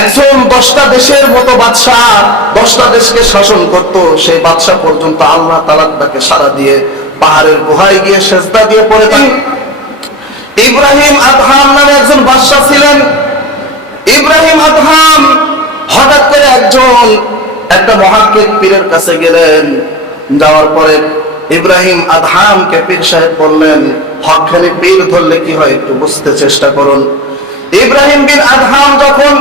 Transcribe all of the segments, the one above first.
একজন দশটা দেশের মতো বাদশাহ, দশটা দেশকে শাসন করত, সেই বাদশাহ পর্যন্ত আল্লাহ সারা দিয়ে পাহাড়ের গুহায় গিয়ে সেজদা দিয়ে পড়ে ইব্রাহিম আদহাম নামে একজন বাদশাহ ছিলেন। ইব্রাহিম আদহাম হঠাৎ করে একজন, একটা মহাকেক পীরের কাছে গেলেন। যাওয়ার পরে ইব্রাহিম আদহামকে পীর সাহেব বললেন, হকখানি পীর ধরলে কি হয় একটু বুঝতে চেষ্টা করুন। ইব্রাহিম বিন আদহাম যখন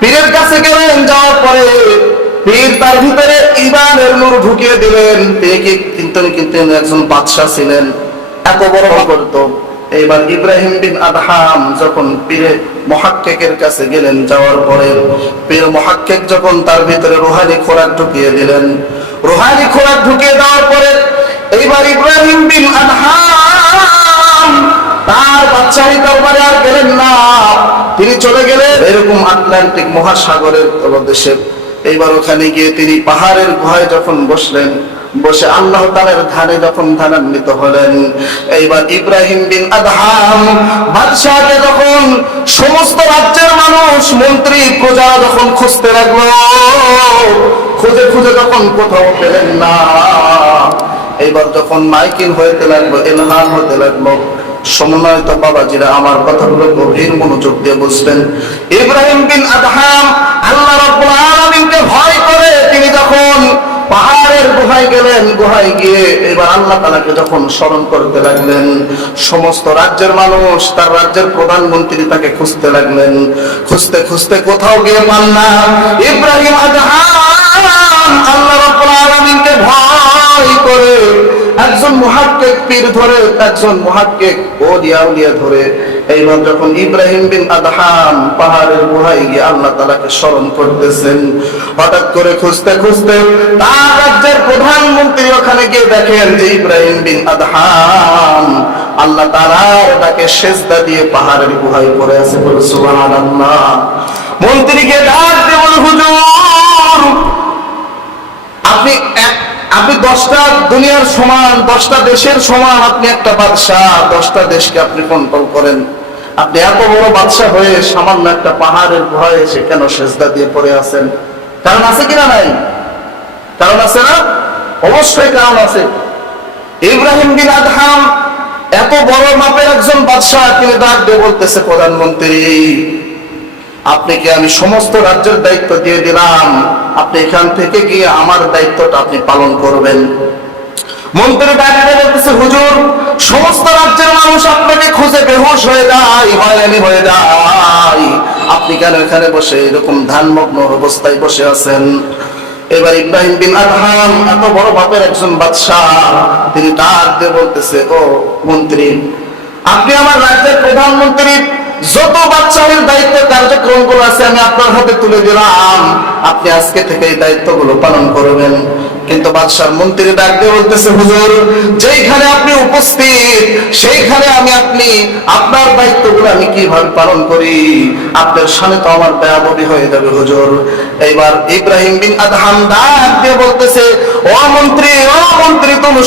পীরের কাছে গেলেন, যাওয়ার পরে পীর তার ভিতরে ইমানের নূর ঢুকিয়ে দিলেন। তিনি কিন্তু কিন্তু একজন বাদশাহ ছিলেন? এত বড় করতো এইবার ইব্রাহিম বিন আদহাম যখন পীরে মহাক্কেকের কাছে গেলেন, যাওয়ার পরে পীর মহাক্কেক যখন তার ভিতরে রোহানি খোরাক ঢুকিয়ে দিলেন, রোহানি খোরাক ঢুকিয়ে দেওয়ার পরে এইবার ইব্রাহিম বিন আদহাম তার বাচ্চাই দরবারে আর গেলেন না। তিনি চলে গেলেন। এরকম আটলান্টিক মহাসাগরের দেশে এইবার ওখানে গিয়ে তিনি পাহাড়ের গুহায় যখন বসলেন, বসে আল্লাহ তালের ধানে যখন ধানান্বিত হলেন, এইবার ইব্রাহিম বিন আদহাম বাদশাহকে যখন সমস্ত রাজ্যের মানুষ, মন্ত্রী, প্রজা যখন খুঁজতে লাগল, খুঁজে খুঁজে যখন কোথাও পেলেন না। এইবার যখন মাইকিং হইতে লাগল এলহান হতে লাগল আমার কথাগুলো গভীর মনোযোগ দিয়ে বুঝবেন। ইব্রাহিম বিন আদহাম আল্লাহ আলামিনকে ভয় করে। তিনি যখন পাহাড়ের গুহায় গেলেন, গুহায় গিয়ে এবার আল্লাহ তালাকে যখন স্মরণ করতে লাগলেন, সমস্ত রাজ্যের মানুষ, তার রাজ্যের প্রধানমন্ত্রী তাকে খুঁজতে লাগলেন। খুঁজতে খুঁজতে কোথাও গিয়ে পান না। ইব্রাহিম আদহাম আল্লাহ রাব্বুল আলামিনকে ভয় করে। একজন মহাক্কেক পীর ধরে, একজন মহাক্কেক ওলিয়া উলিয়া ধরে। এইবার যখন ইব্রাহিম বিন আদহাম পাহাড়ের গুহায় গিয়ে আল্লাহ তালাকে স্মরণ করতেছেন, হঠাৎ করে খুঁজতে খুঁজতে তার রাজ্যের প্রধানমন্ত্রী ওখানে গিয়ে দেখেন যে ইব্রাহিম বিন আদহাম আল্লাহ তালার তাকে সেজদা দিয়ে পাহাড়ের গুহায় পড়ে আছে বলে সুবহানাল্লাহ। মন্ত্রীকে ডাক দিয়ে বলে হুজুর! আপনি দশটা দুনিয়ার সমান, দশটা দেশের সমান, আপনি একটা বাদশাহ, দশটা দেশকে আপনি কন্ট্রোল করেন। আপনি এত বড় বাদশাহ হয়ে সামান্য একটা পাহাড়ের ভয়ে এসে কেন সেজদা দিয়ে পড়ে আছেন। কারণ আছে কিনা নাই? কারণ আছে না? অবশ্যই কারণ আছে। ইব্রাহিম বিন আদহাম এত বড় মাপের একজন বাদশাহ, তিনি ডাক দিয়ে বলতেছে, প্রধানমন্ত্রী আপনি কি আমি সমস্ত রাজ্যের দায়িত্ব দিয়ে দিলাম। আপনি এখান থেকে গিয়ে আমার দায়িত্বটা আপনি পালন করবেন। মন্ত্রী ডাক্তার বলতেছে, হুজুর, সমস্ত রাজ্যের মানুষ আপনাকে খুঁজে বেহুশ হয়ে যায়, হয়রানি হয়ে যায়। আপনি কেন এখানে বসে এরকম ধ্যানমগ্ন অবস্থায় বসে আছেন? এবার ইব্রাহিম বিন আদহাম, এত বড় বাপের একজন বাদশাহ, তিনি ডাক দিয়ে বলতেছে, ও মন্ত্রী, আপনি আমার রাজ্যের প্রধানমন্ত্রী যত বাচ্চাদের দায়িত্ব, কার্যক্রমগুলো আছে, আমি আপনার হাতে তুলে দিলাম। আপনি আজকে থেকে এই দায়িত্বগুলো পালন করবেন। কিন্তু বাদশার মন্ত্রী ডাক দিয়ে বলতেছে, হুজুর, যেইখানে আপনি উপস্থিত, সেইখানে আমি আপনি, আপনার দায়িত্বগুলো আমি কীভাবে পালন করি? আপনার সামনে তো আমার বেয়াদবি হয়ে যাবে, হুজুর। এইবার ইব্রাহিম বিন আদহাম ডাক দিয়ে বলতেছে, ও মন্ত্রী, ও যে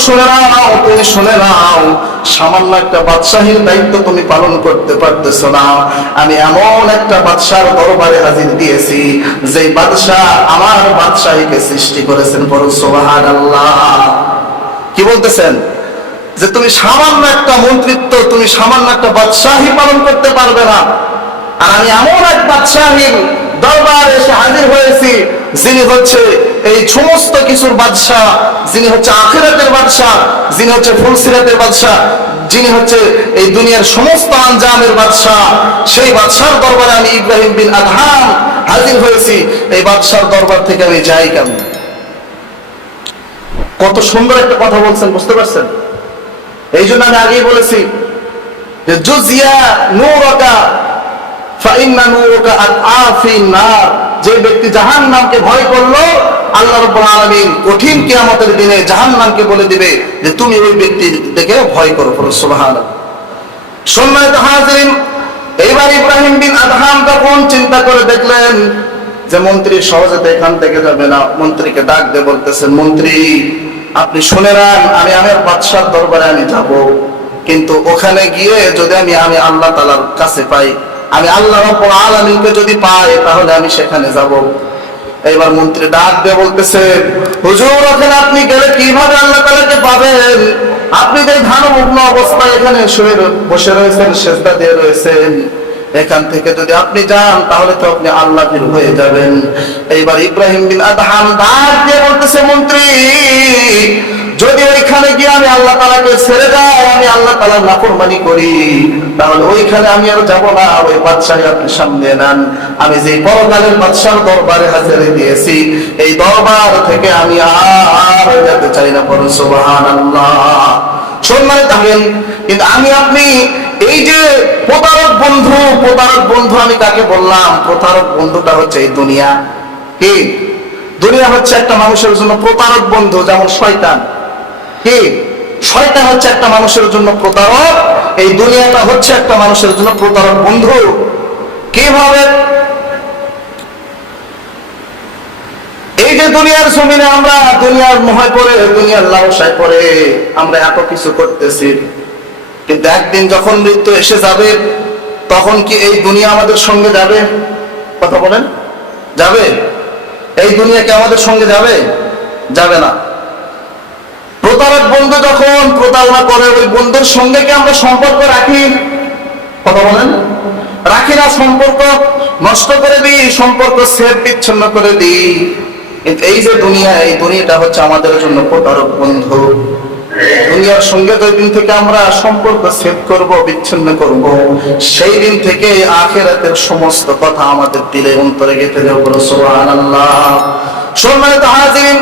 সৃষ্টি করেছেন কি বলতেছেন? যে তুমি সামান্য একটা মন্ত্রিত্ব, তুমি সামান্য একটা বাদশাহী পালন করতে পারবে না। আর আমি এমন এক বাদশাহীর দরবার এসে হাজির হয়েছি, যিনি হচ্ছে এই সমস্ত কিছুর বাদশাহ, যিনি হচ্ছে আখেরাতের বাদশাহ, যিনি হচ্ছে ফুলসিরাতের বাদশাহ, যিনি হচ্ছে এই দুনিয়ার সমস্ত আঞ্জামের বাদশাহ, সেই বাদশার দরবারে আমি ইব্রাহিম বিন আদহাম হাজির হয়েছি। এই বাদশার দরবার থেকে আমি যাই কেন? কত সুন্দর একটা কথা বলছেন, বুঝতে পারছেন? এই জন্য আমি আগেই বলেছি যে, জুজিয়া নূরকা, ফাইন্না নূরকা যে ব্যক্তি জাহান্নামকে ভয় করল আল্লাহ রাব্বুল আলামিন কঠিন কিয়ামতের দিনে জাহান্নামকে বলে দিবে যে তুমি ওই ব্যক্তি দেখে ভয় করো সুবহানাল্লাহ। সম্মানিত এইবার ইব্রাহিম বিন আদহাম তখন চিন্তা করে দেখলেন যে মন্ত্রী সহজে এখান থেকে যাবে না, মন্ত্রীকে ডাক দিয়ে বলতেছেন, মন্ত্রী, আপনি শুনে নেন, আমি আমার বাদশার দরবারে আমি যাব। কিন্তু ওখানে গিয়ে যদি আমি আমি আল্লাহ তালার কাছে পাই, আমি আল্লাহ রাব্বুল আলামিনকে যদি পাই, তাহলে আমি সেখানে যাব। এইবার মন্ত্রী ডাক দিয়ে বলতেছে, হুজুর, ওখানে আপনি গেলে কীভাবে আল্লাহ তালাকে পাবেন? আপনি যে ধানমগ্ন অবস্থায় এখানে শুয়ে বসে রয়েছেন, সেজদা দিয়ে রয়েছেন। এখান থেকে যদি আপনি যান, তাহলে তো আপনি আল্লাহ হয়ে যাবেন। এইবার ইব্রাহিম বিন আদহাম ডাক দিয়ে বলতেছে, মন্ত্রী ওইখানে গিয়ে আমি আল্লাহ তালাকে ছেড়ে যাই আমি আল্লাহ তালার নাফরমানি করি। তাহলে ওইখানে আমি আর যাব না, ওই বাদশাহী আপনি সামনে নেন। আমি যে পরকালের বাদশার দরবারে হাজারে দিয়েছি, এই দরবার থেকে আমি আর যেতে চাই না পরে সুবাহান আল্লাহ সম্মানে থাকেন কিন্তু আমি, আপনি, এই যে প্রতারক বন্ধু প্রতারক বন্ধু আমি কাকে বললাম, প্রতারক বন্ধুটা হচ্ছে এই দুনিয়া। কি? দুনিয়া হচ্ছে একটা মানুষের জন্য প্রতারক বন্ধু, যেমন শয়তান। কি শয়তান হচ্ছে একটা মানুষের জন্য প্রতারক, এই দুনিয়াটা হচ্ছে একটা মানুষের জন্য প্রতারক বন্ধু। কীভাবে? এই যে দুনিয়ার জমিনে আমরা, দুনিয়ার মহায় পড়ে, দুনিয়ার লালসায় পড়ে, আমরা এত কিছু করতেছি। কিন্তু একদিন যখন মৃত্যু এসে যাবে, তখন কি এই দুনিয়া আমাদের সঙ্গে যাবে? কথা বলেন। যাবে? এই দুনিয়া কি আমাদের সঙ্গে যাবে? যাবে না। প্রতারক বন্ধু যখন প্রতারণা করে, ওই বন্ধুর সঙ্গে কি আমরা সম্পর্ক রাখি? কথা বলেন। রাখি না, সম্পর্ক নষ্ট করে দিই, সম্পর্ক সেভ বিচ্ছিন্ন করে দিই। এই যে দুনিয়া, এই দুনিয়াটা হচ্ছে আমাদের জন্য প্রতারক বন্ধু। দুনিয়ার সঙ্গে যেই দিন থেকে আমরা সম্পর্ক সেভ করব, বিচ্ছিন্ন করব, সেই দিন থেকে আখেরাতের সমস্ত কথা আমাদের দিলে অন্তরে গেঁথে দেবো সুবহানাল্লাহ। সম্মানিত হাজির